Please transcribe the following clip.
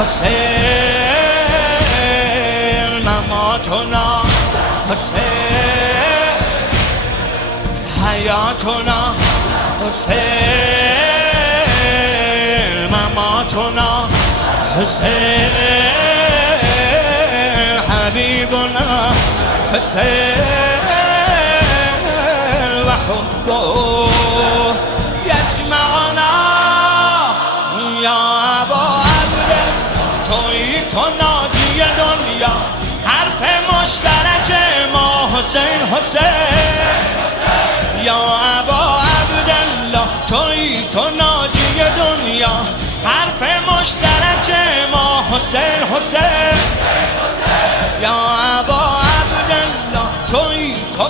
حسین مماتنا حسین حیاتنا حسین مماتنا حسین حبیبنا حسین وحبه یجمعنا یا ابا عبده تویی تو ناجی دنیا حرف مشترک ما حسین حسین یا ابا عبدالله تویی تو ناجی دنیا حرف مشترک ما حسین حسین یا ابا عبدالله تویی تو